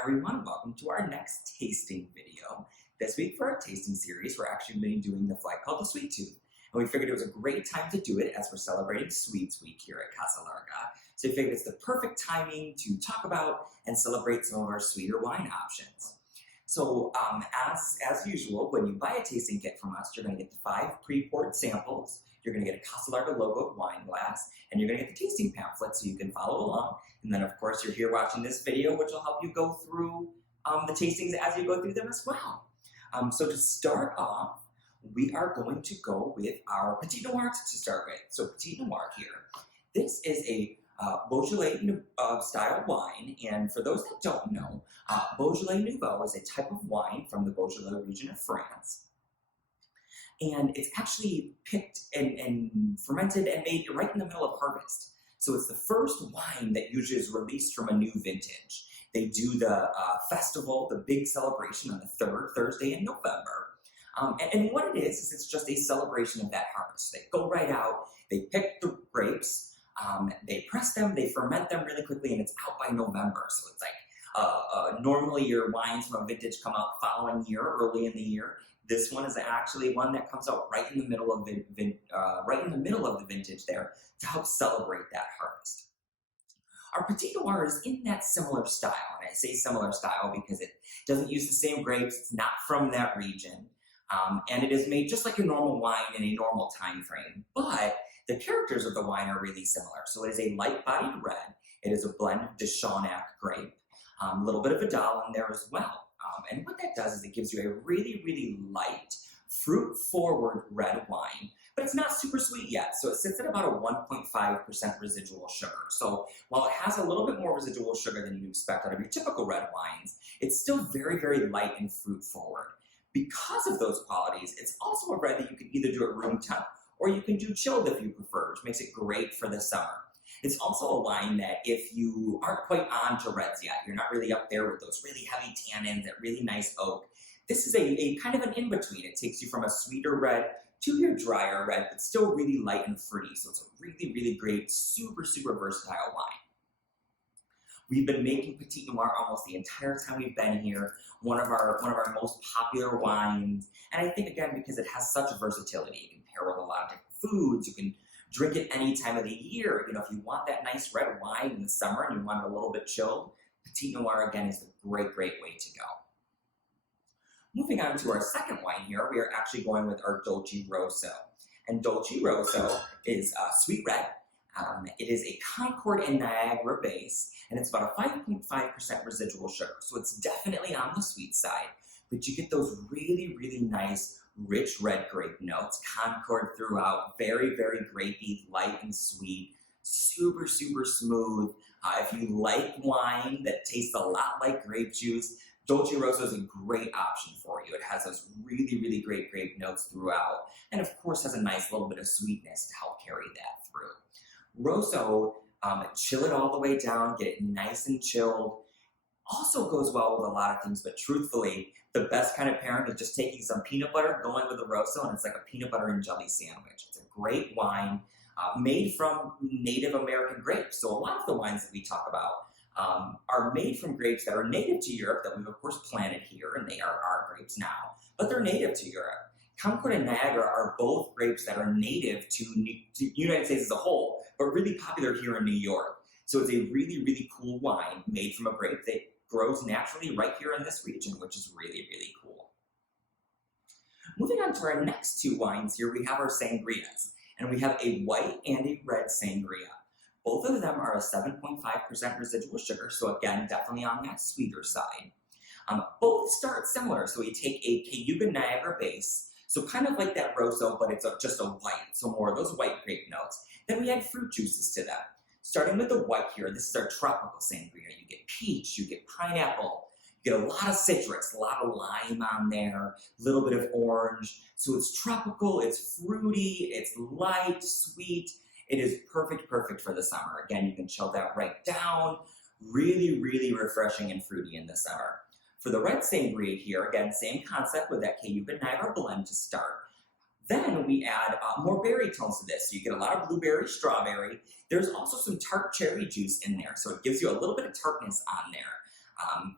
everyone, welcome to our next tasting video. This week for our tasting series, we're actually going to be doing the flight called the Sweet Tooth. And we figured it was a great time to do it as we're celebrating Sweets Week here at Casa Larga. So we figured it's the perfect timing to talk about and celebrate some of our sweeter wine options. So as usual, when you buy a tasting kit from us, you're going to get the 5 pre-poured samples, you're going to get a Casa Larga logo wine glass, and you're going to get the tasting pamphlet so you can follow along. And then, of course, you're here watching this video, which will help you go through the tastings as you go through them as well. So to start off, we are going to go with our Petit Noir to start with. So Petit Noir here. This is a Beaujolais style wine, and for those that don't know, Beaujolais Nouveau is a type of wine from the Beaujolais region of France. And it's actually picked and fermented and made right in the middle of harvest. So it's the first wine that usually is released from a new vintage. They do the festival, the big celebration on the 3rd Thursday in November. And what it is it's just a celebration of that harvest. They go right out, they pick the grapes, they press them, they ferment them really quickly, and it's out by November. So it's like normally your wines from a vintage come out the following year, early in the year. This one is actually one that comes out right in the middle of the vintage there to help celebrate that harvest. Our Petit Noir is in that similar style, and I say similar style because it doesn't use the same grapes, it's not from that region, and it is made just like a normal wine in a normal time frame, but the characters of the wine are really similar. So it is a light-bodied red, it is a blend of de Chaunac grape, a little bit of Vidal in there as well. And what that does is it gives you a really, really light, fruit-forward red wine, but it's not super sweet yet. So it sits at about a 1.5% residual sugar. So while it has a little bit more residual sugar than you'd expect out of your typical red wines, it's still very, very light and fruit-forward. Because of those qualities, it's also a red that you can either do at room temp or you can do chilled if you prefer, which makes it great for the summer. It's also a wine that if you aren't quite on to reds yet, you're not really up there with those really heavy tannins, that really nice oak, this is a kind of an in-between. It takes you from a sweeter red to your drier red, but still really light and fruity. So it's a really, really great, super, super versatile wine. We've been making Petit Noir almost the entire time we've been here. One of our most popular wines. And I think, again, because it has such versatility, you can pair with a lot of different foods. You can drink it any time of the year. You know, if you want that nice red wine in the summer and you want it a little bit chilled, Petit Noir, again, is a great, great way to go. Moving on to our second wine here, we are actually going with our Dolce Rosso. And Dolce Rosso is sweet red. It is a Concord and Niagara base, and it's about a 5.5% residual sugar. So it's definitely on the sweet side, but you get those really, really nice, rich red grape notes, Concord throughout, very, very grapey, light and sweet, super, super smooth. If you like wine that tastes a lot like grape juice, Dolce Rosso is a great option for you. It has those really, really great grape notes throughout, and of course has a nice little bit of sweetness to help carry that through. Rosso, chill it all the way down, get it nice and chilled. Also goes well with a lot of things, but truthfully, the best kind of pairing is just taking some peanut butter, going with a Rosso, and it's like a peanut butter and jelly sandwich. It's a great wine made from Native American grapes. So a lot of the wines that we talk about are made from grapes that are native to Europe, that we've of course planted here, and they are our grapes now, but they're native to Europe. Concord and Niagara are both grapes that are native to the United States as a whole, but really popular here in New York. So it's a really, really cool wine made from a grape that grows naturally right here in this region, which is really, really cool. Moving on to our next 2 wines here, we have our sangrias, and we have a white and a red sangria. Both of them are a 7.5% residual sugar, so again, definitely on that sweeter side. Both start similar, so we take a Cayuga Niagara base, so kind of like that Rosso, but it's just a white, so more of those white grape notes. Then we add fruit juices to them. Starting with the white here, this is our tropical sangria. You get peach, you get pineapple, you get a lot of citrus, a lot of lime on there, a little bit of orange. So it's tropical, it's fruity, it's light, sweet. It is perfect for the summer. Again, you can chill that right down. Really, really refreshing and fruity in the summer. For the red sangria here, again, same concept with that Cayuga Niagara blend to start. Then we add more berry tones to this. So you get a lot of blueberry, strawberry. There's also some tart cherry juice in there, so it gives you a little bit of tartness on there.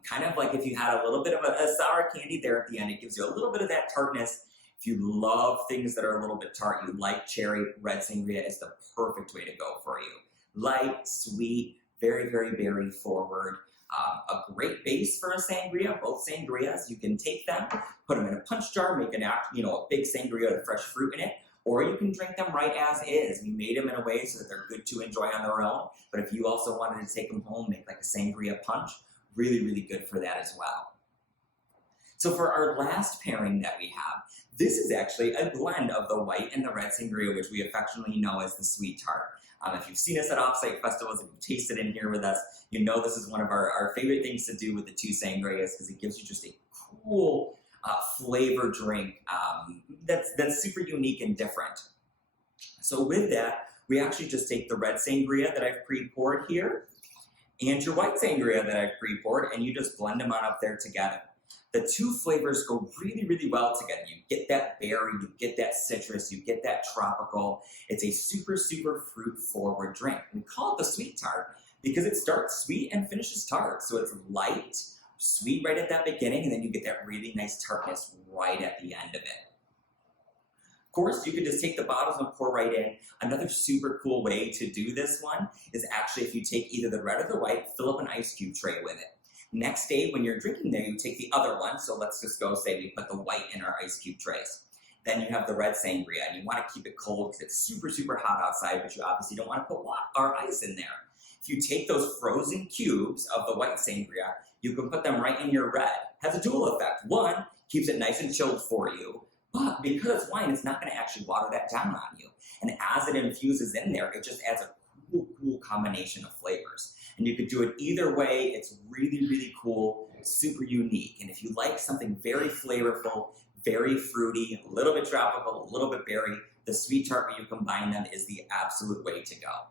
Kind of like if you had a little bit of a sour candy there at the end, it gives you a little bit of that tartness. If you love things that are a little bit tart, you like cherry, red sangria is the perfect way to go for you. Light, sweet, very, very berry forward. A great base for a sangria, both sangrias. You can take them, put them in a punch jar, make a big sangria with fresh fruit in it, or you can drink them right as is. We made them in a way so that they're good to enjoy on their own, but if you also wanted to take them home, make like a sangria punch, really, really good for that as well. So for our last pairing that we have, this is actually a blend of the white and the red sangria, which we affectionately know as the sweet tart. If you've seen us at offsite festivals, if you've tasted in here with us, you know this is one of our favorite things to do with the two sangrias because it gives you just a cool flavor drink that's super unique and different. So with that, we actually just take the red sangria that I've pre-poured here and your white sangria that I've pre-poured, and you just blend them on up there together. The two flavors go really, really well together. You get that berry, you get that citrus, you get that tropical. It's a super, super fruit-forward drink. We call it the sweet tart because it starts sweet and finishes tart. So it's light, sweet right at that beginning, and then you get that really nice tartness right at the end of it. Of course, you could just take the bottles and pour right in. Another super cool way to do this one is actually if you take either the red or the white, fill up an ice cube tray with it. Next day, when you're drinking there, you take the other one. So let's just go say we put the white in our ice cube trays. Then you have the red sangria, and you want to keep it cold because it's super, super hot outside, but you obviously don't want to put ice in there. If you take those frozen cubes of the white sangria, you can put them right in your red. Has a dual effect. One, keeps it nice and chilled for you, but because it's wine, it's not going to actually water that down on you. And as it infuses in there, it just adds a cool combination of flavors. And you could do it either way. It's really, really cool, super unique. And if you like something very flavorful, very fruity, a little bit tropical, a little bit berry, the sweet tart where you combine them is the absolute way to go.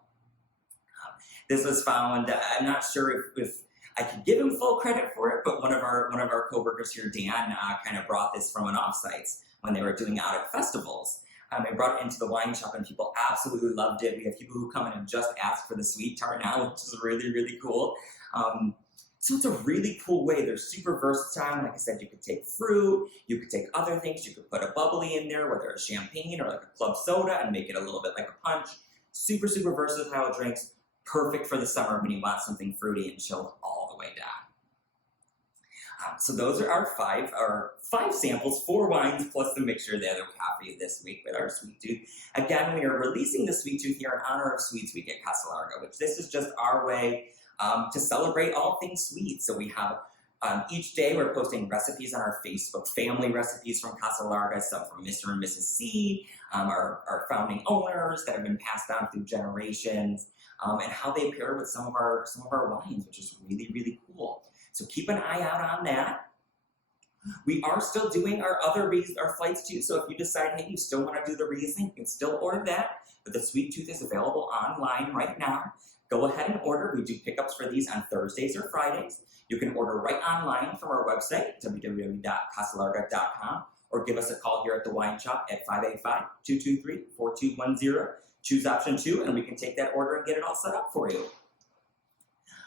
This was found, I'm not sure if I could give him full credit for it, but one of our coworkers here, Dan, kind of brought this from an offsites when they were doing out at festivals. I brought it into the wine shop and people absolutely loved it. We have people who come in and just ask for the sweet tart now, which is really, really cool. So it's a really cool way. They're super versatile. Like I said, you could take fruit, you could take other things, you could put a bubbly in there, whether it's champagne or like a club soda and make it a little bit like a punch. Super, super versatile drinks. Perfect for the summer when you want something fruity and chilled all the way down. So those are our five samples, 4 wines plus the mixture that we have for you this week with our Sweet Tooth. Again, we are releasing the Sweet Tooth here in honor of Sweets Week at Casa Larga, which this is just our way to celebrate all things sweet. So we have each day we're posting recipes on our Facebook, family recipes from Casa Larga, some from Mr. and Mrs. C, our founding owners that have been passed down through generations, and how they pair with some of our wines, which is really, really cool. So keep an eye out on that. We are still doing our flights too. So if you decide, hey, you still want to do the Riesling, you can still order that. But the Sweet Tooth is available online right now. Go ahead and order. We do pickups for these on Thursdays or Fridays. You can order right online from our website, www.casalarga.com, or give us a call here at the wine shop at 585-223-4210. Choose option 2, and we can take that order and get it all set up for you.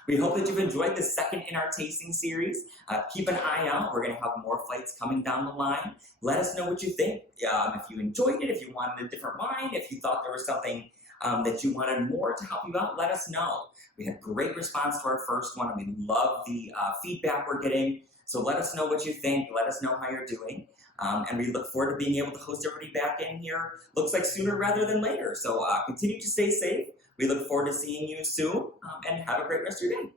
We hope that you've enjoyed the second in our tasting series. Keep an eye out. We're going to have more flights coming down the line. Let us know what you think. If you enjoyed it, if you wanted a different wine, if you thought there was something that you wanted more to help you out, let us know. We had great response to our first one, and we love the feedback we're getting. So let us know what you think. Let us know how you're doing. And we look forward to being able to host everybody back in here. Looks like sooner rather than later. So continue to stay safe. We look forward to seeing you soon, and have a great rest of your day.